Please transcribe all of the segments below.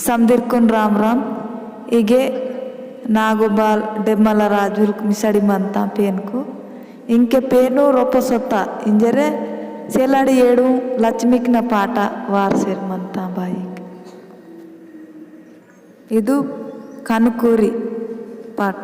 समदिरकुन राम राम इगे नागोबाल डेमल राजूर मिसाड़ी मनता पेन को इंके पेनु रोपसोता इंजरे सेलाड़ी येडू लक्ष्मीक न पाट वारसेर मनता बाई इदु कनुकूरी पाट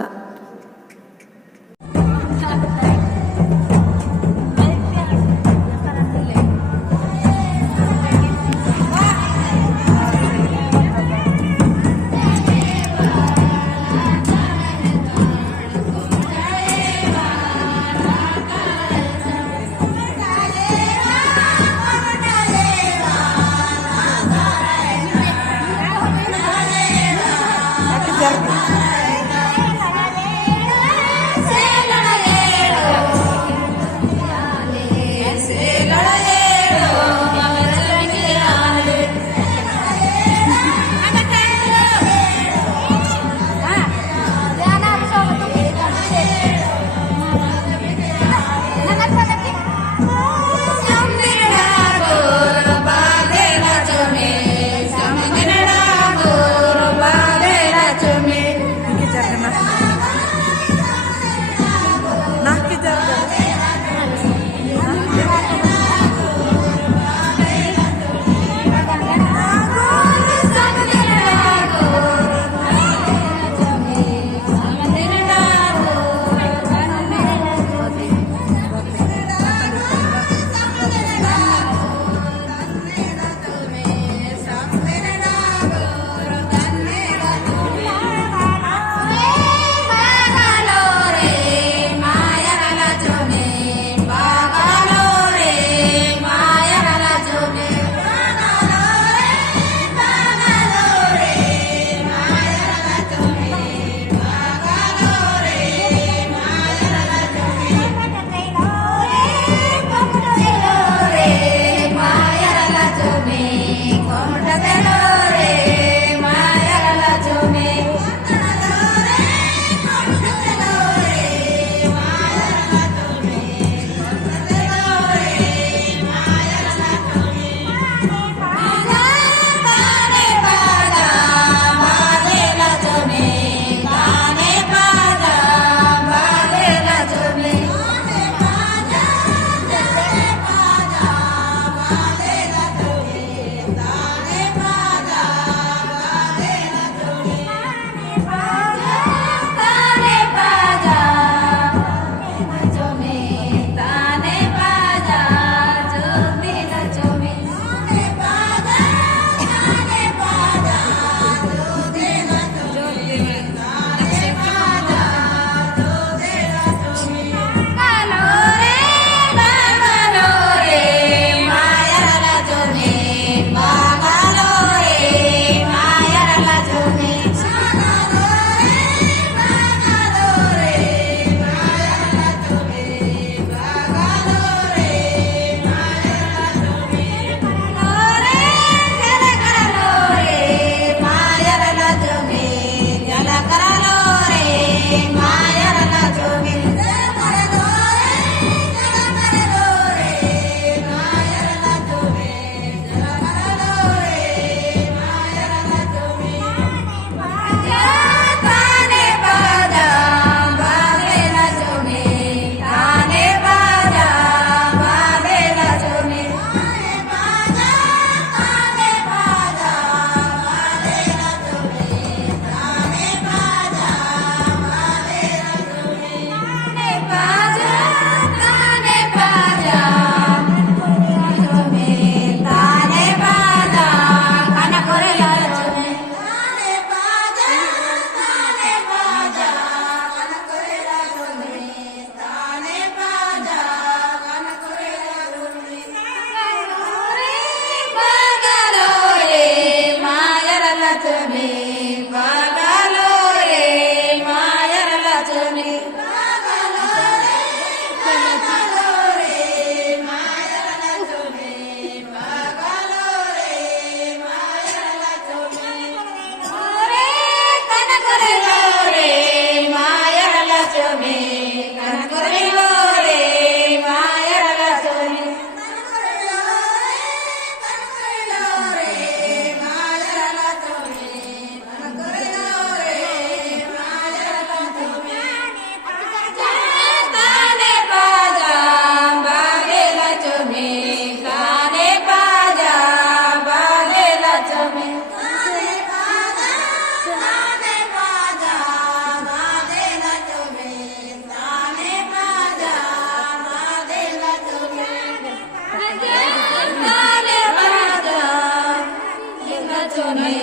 चुमे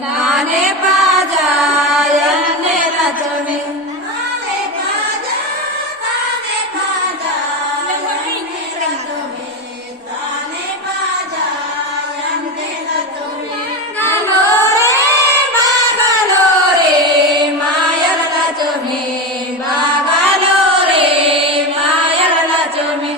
ताने पाजा यन्ने ला चुमे ताने पाजा यन्ने ला चुमे ताने पाजा यन्ने ला चुमे गालो रे मायर ला चुमे बागालो रे मायर ला चुमे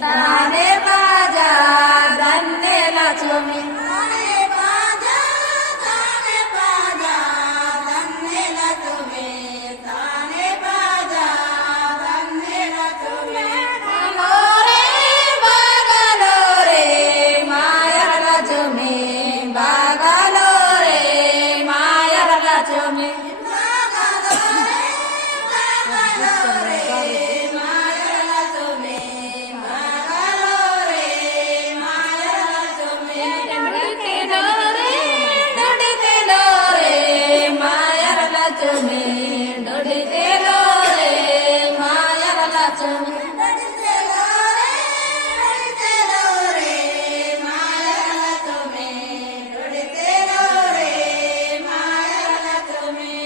ताने बाजा दन्ने ला चुमे ताने बाजा दन्ने ला चुमे ताने बाजा दन्ने ला चुमे बागालो रे मायर ला चुमे बागालो रे मायर ला चुमे चुमे डोडीते लो रे मायर ला चुमे डोडीते लो रे मायर ला चुमे डोडीते लो रे मायर ला चुमे